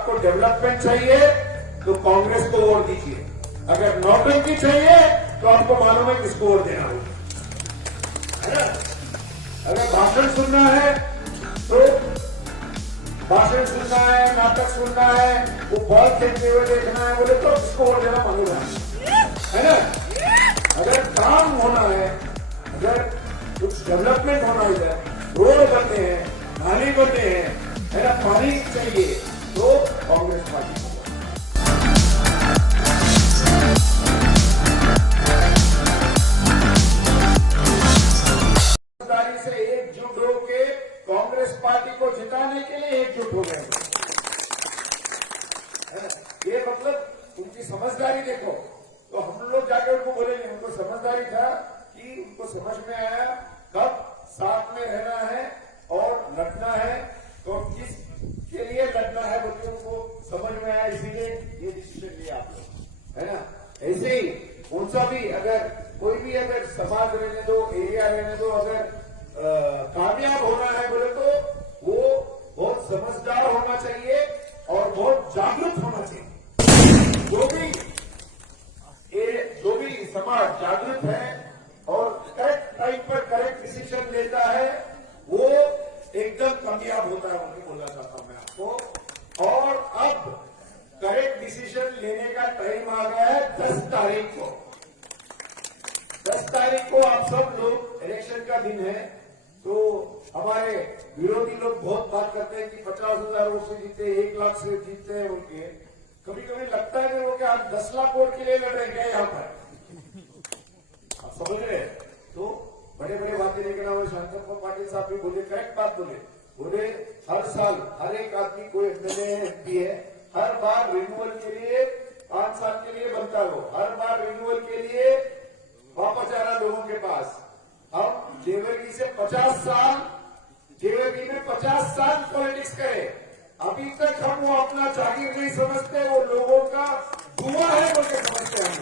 आपको डेवलपमेंट चाहिए तो कांग्रेस को वोट दीजिए, अगर नौटंकी चाहिए तो आपको मालूम है किसको वोट देना होगा, है ना। अगर भाषण सुनना है तो भाषण सुनना है, नाटक सुनना है, वो बॉल खेलते हुए देखना है, बोले तो किसको वोट देना मालूम है ना। अगर काम होना है, अगर कुछ डेवलपमेंट होना है, इधर रोड बनते हैं, नाली बनते हैं, है ना, पानी चाहिए तो कांग्रेस पार्टी से एकजुट होके कांग्रेस पार्टी को जिताने के लिए एकजुट हो गए, है ना। ये मतलब उनकी समझदारी देखो। तो हम लोग जाके उनको बोलेंगे, उनको समझदारी था कि उनको समझ में आया कब साथ में रहना है और लड़ना है, तो किसके लिए लड़ना है बोलते उनको समझ में आया, इसीलिए ये डिसीजन लिया आप लोग, है ना। ऐसे ही कौन सा भी अगर कोई भी अगर समाज रहने दो, एरिया रहने दो, अगर कामयाब होना है बोले तो वो बहुत समझदार होना चाहिए और बहुत जागरूक होना चाहिए। जो भी समाज जागरूक है और करेक्ट टाइम पर करेक्ट डिसीजन लेता है वो एकदम कामयाब होता है, उनको बोलना चाहता हूं मैं आपको। और अब करेक्ट डिसीजन लेने का टाइम आ गया है 10 तारीख को। 10 तारीख को आप सब लोग, इलेक्शन का दिन है, तो हमारे विरोधी लोग बहुत बात करते हैं कि 50,000 वोट से जीते, 1 लाख से जीतते हैं उनके। कभी कभी लगता है कि वो क्या 10 लाख वोट के लिए लड़ रहे हैं यहाँ पर, आप समझ रहे हैं। तो बड़े बड़े बातें लेकर आए शांतप्पा पाटिल साहब भी बोले, करेक्ट बात बोले हर साल हर एक आदमी कोई एमएलए एमपी है, हर बार रिन्यूअल के लिए 5 साल के लिए बनता हो, हर बार रिन्यूअल के लिए वापस आ रहा लोगों के पास। हम जेवर्गी से 50 साल, जेवर्गी में 50 साल पॉलिटिक्स करे, अभी तक हम वो अपना जागीर नहीं समझते, वो लोगों का दुआ है बोल के समझते हैं।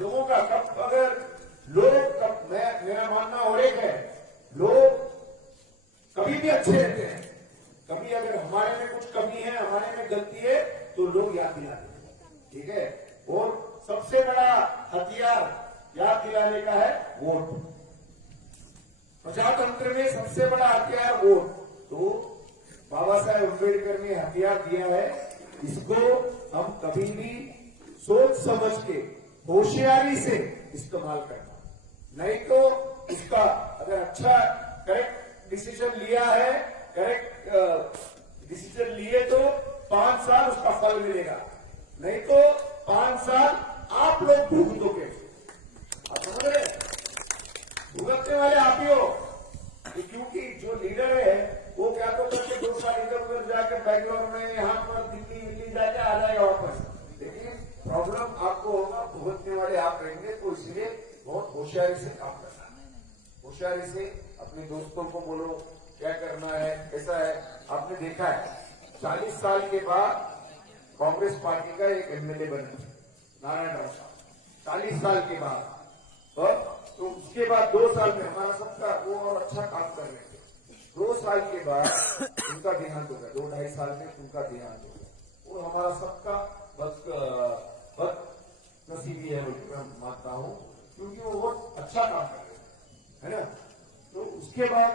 लोगों का कब अगर लोग मेरा मानना और एक है, लोग कभी भी अच्छे रहते हैं, कभी अगर हमारे में कुछ कमी है, हमारे में गलती है तो लोग याद दिलाते हैं, ठीक है। और सबसे बड़ा हथियार याद दिलाने का है वोट। प्रजातंत्र में सबसे बड़ा हथियार वोट, तो बाबा साहेब अम्बेडकर ने हथियार दिया है, इसको हम कभी भी सोच समझ के होशियारी से इस्तेमाल करना, नहीं तो उसका अगर अच्छा करेक्ट डिसीजन लिया है, करेक्ट डिसीजन लिए तो 5 साल उसका फल मिलेगा, नहीं तो 5 साल आप लोग भुगतोगे। आप समझ रहे, भुगतने वाले आप ही हो, क्योंकि जो लीडर है वो क्या तो करके 2 साल इधर उधर जाकर बैंगलोर में, यहाँ पर दिल्ली जाके आ जाएगा वापस, लेकिन प्रॉब्लम आपको होगा, भुगतने वाले आप रहेंगे। तो इसलिए बहुत होशियारी से काम करना है, होशियारी से अपने दोस्तों को बोलो क्या करना है, कैसा है। आपने देखा है 40 साल के बाद कांग्रेस पार्टी का एक एमएलए बने नारायण राव साहब, 40 साल के बाद। तो उसके बाद 2 साल में हमारा सबका वो और अच्छा काम कर रहे थे, 2 साल के बाद उनका देहांत हो गया, 2-2.5 साल में उनका देहांत हो गया। वो हमारा सबका बस नसीबी है मैं मानता हूँ, क्योंकि वो बहुत अच्छा काम कर रहे थे, है ना। तो उसके बाद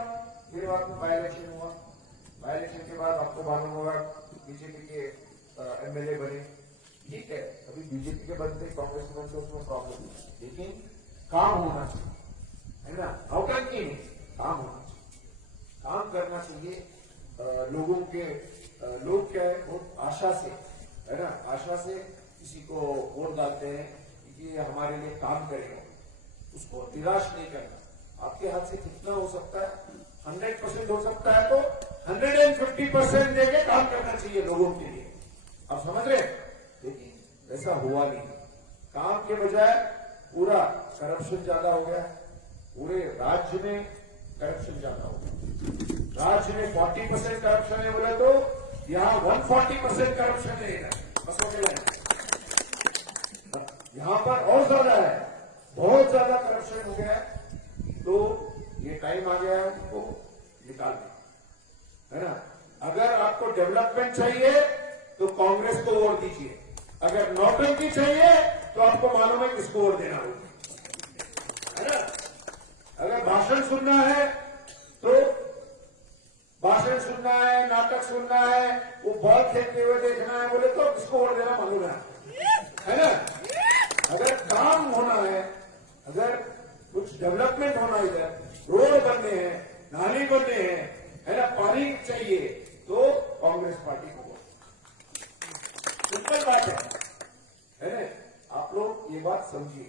फिर बाद में बाई इलेक्शन हुआ, बाई इलेक्शन के बाद आपको मालूम होगा बीजेपी के एमएलए बने, ठीक है। अभी बीजेपी के बनते, कांग्रेस के बनते, उसमें प्रॉब्लम है, लेकिन काम होना चाहिए, है ना। नौटंकी नहीं, काम होना चाहिए, काम करना चाहिए। लोगों के लोग क्या है बहुत आशा से, है ना, आशा से किसी को वोट डालते हैं कि ये हमारे लिए काम करेगा, उसको निराश नहीं करना। आपके हाथ से कितना हो सकता है, 100% हो सकता है तो 150% देके काम करना चाहिए लोगों के लिए, आप समझ रहे। लेकिन ऐसा हुआ नहीं, काम के बजाय पूरा करप्शन ज्यादा हो गया, पूरे राज्य में करप्शन ज्यादा हो गया। राज्य में 40% करप्शन है बोले तो यहाँ 140% करप्शन है, यहाँ पर और ज्यादा है, बहुत ज्यादा करप्शन हो गया है। तो ये टाइम आ गया है उनको निकालने, है ना। अगर आपको डेवलपमेंट चाहिए तो कांग्रेस को वोट दीजिए, अगर नौटंकी चाहिए तो आपको मालूम है किसको वोट देना होगा, है ना। अगर भाषण सुनना है तो भाषण सुनना है, नाटक सुनना है, वो बॉल खेलते हुए देखना है बोले तो किसको वोट देना मालूम है ना। अगर काम होना है, अगर कुछ डेवलपमेंट होना, इधर रोड बनने हैं, नाली बनने हैं, है ना, पानी चाहिए तो कांग्रेस पार्टी को वोट। सिंपल बात है ना। आप लोग ये बात समझिए,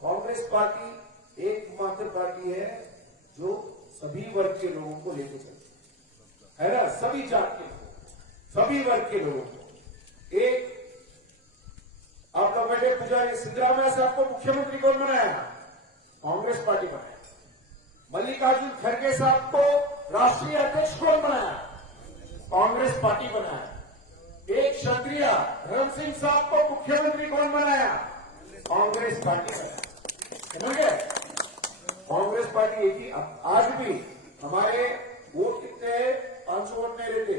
कांग्रेस पार्टी एकमात्र पार्टी है जो सभी वर्ग के लोगों को लेके चलती है ना, सभी जात के लोगों, सभी वर्ग के लोगों को। एक आप लोग बैठे पुजारी, सिद्धरामैया साहब को मुख्यमंत्री कौन बनाया? कांग्रेस पार्टी बनाया। मल्लिकार्जुन खड़गे साहब को राष्ट्रीय अध्यक्ष कौन बनाया? कांग्रेस पार्टी बनाया। एक क्षत्रिय धर्म सिंह साहब को मुख्यमंत्री कौन बनाया? कांग्रेस पार्टी बनाया। समझे? कांग्रेस पार्टी एक ही। आज भी हमारे वोट कितने हैं? 500 वोट नहीं रहते,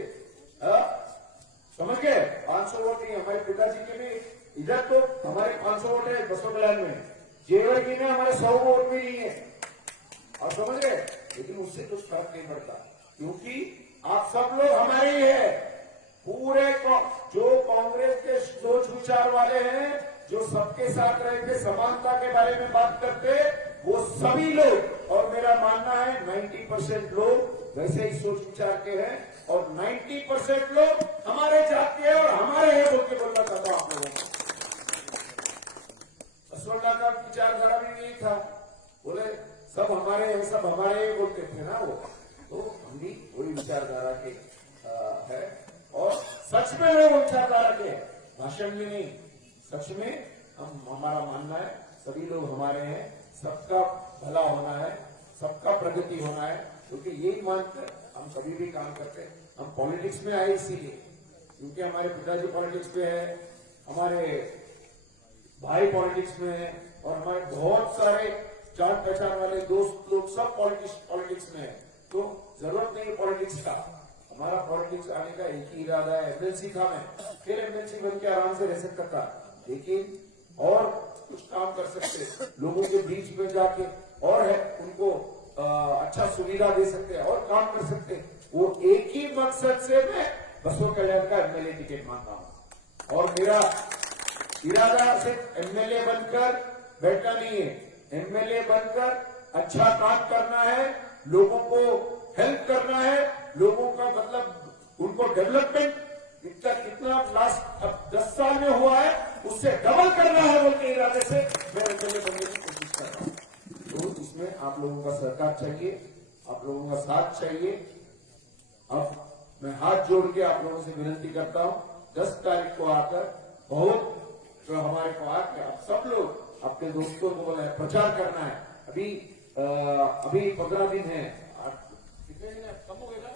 समझ गए? 500 वोट नहीं, हमारे पिताजी के भी इधर तो हमारे 500 वोट है बसों कल्याण में, जेवर की में हमारे 100 वोट भी नहीं है, आप समझ गए। लेकिन उससे कुछ फर्क नहीं पड़ता, क्योंकि आप सब लोग हमारे ही है। पूरे जो कांग्रेस के सोच विचार वाले हैं, जो सबके साथ रहते, समानता के बारे में बात करते, वो सभी लोग, और मेरा मानना है 90% लोग वैसे ही सोच विचार के हैं, और 90% लोग हमारे जात के हैं और हमारे हैं बोल के बोलना चाहता हूं आप लोगों को। असोला का विचारधारा भी नहीं था, बोले सब हमारे हैं, सब हमारे ही बोलते थे ना वो, तो हम भी वही विचारधारा के है। और सच में वो विचारधारा के भाषण में नहीं, सच में हमारा मानना है सभी लोग हमारे हैं, सबका भला होना है, सबका प्रगति होना है, क्योंकि यही मानकर हम कभी भी काम करते हैं। हम पॉलिटिक्स में आए इसीलिए, क्योंकि हमारे पिताजी पॉलिटिक्स में है, हमारे भाई पॉलिटिक्स में है, और हमारे बहुत सारे जान पहचान वाले दोस्त लोग सब पॉलिटिक्स में है। तो जरूरत नहीं है पॉलिटिक्स का, हमारा पॉलिटिक्स आने का एक ही इरादा है। एमएलसी था मैं, फिर एमएलसी बन के आराम से रह सकता था, लेकिन और कुछ काम कर सकते, लोगों के बीच में जाके और है उनको अच्छा सुविधा दे सकते हैं और काम कर सकते हैं। वो एक ही मकसद से मैं बसों कल्याण का एमएलए टिकट मांगा हूं, और मेरा इरादा सिर्फ एमएलए बनकर बैठना नहीं है, एमएलए बनकर अच्छा काम करना है, लोगों को हेल्प करना है, लोगों का मतलब उनको डेवलपमेंट कितना लास्ट अब 10 साल में हुआ है उससे डबल करना है बोल के इरादे से मैं एमएलए बनने की कोशिश कर रहा हूं। तो इसमें आप लोगों का सहकार चाहिए, आप लोगों का साथ चाहिए। अब मैं हाथ जोड़ के आप लोगों से विनती करता हूं, 10 तारीख को आकर बहुत तो हमारे को आकर आप सब लोग अपने दोस्तों को बोला है प्रचार करना है। अभी 15 दिन है, कितने दिन है, कम हो गए ना,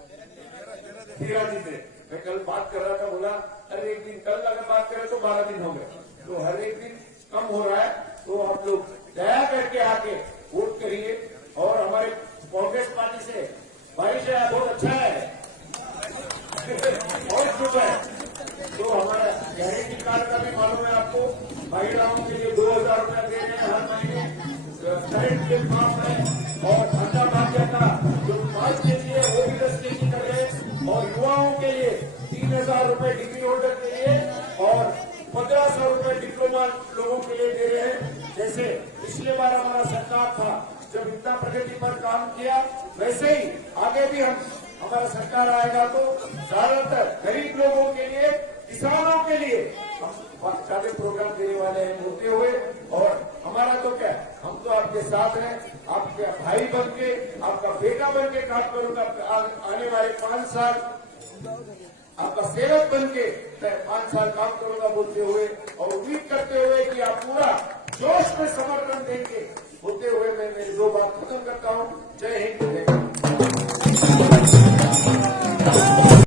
13 दिन है। मैं कल बात कर रहा था, बोला हर एक दिन, कल अगर बात करें तो 12 दिन हो गए, तो हर एक दिन कम हो रहा है। तो आप लोग दया करके आके वोट करिए, और हमारे कांग्रेस पार्टी से बारिश है, बहुत अच्छा है, बहुत शुभ है। तो हमारा गारंटी कार्ड का भी मालूम है आपको, महिलाओं के लिए 2000 रुपया दे रहे हैं हर महीने, करंट बिल माफ है, और ठंडा भाग्य का जो 5 केजी है वो भी 10 केजी कर रहे हैं, और युवाओं के लिए 3000 रुपए डिग्री होल्डर के लिए, और 1500 रुपए डिप्लोमा लोगों के लिए दे रहे हैं। जैसे पिछले बार हमारा सरकार था, जब इतना प्रगति पर काम किया, वैसे ही आगे भी हमारा सरकार आएगा तो ज्यादातर गरीब लोगों के लिए, किसानों के लिए हम ज्यादा प्रोग्राम देने वाले हैं होते हुए। और हमारा तो क्या, हम तो आपके साथ हैं, आपके भाई बन के, आपका बेटा बन के काम करूंगा आने वाले 5 साल, आपका सेवक बन के 5 साल काम करूंगा बोलते हुए, और उम्मीद करते हुए कि आप पूरा जोश में समर्थन देंगे होते हुए मैं मेरी 2 बात खत्म करता हूं। जय हिंद, जय भारत।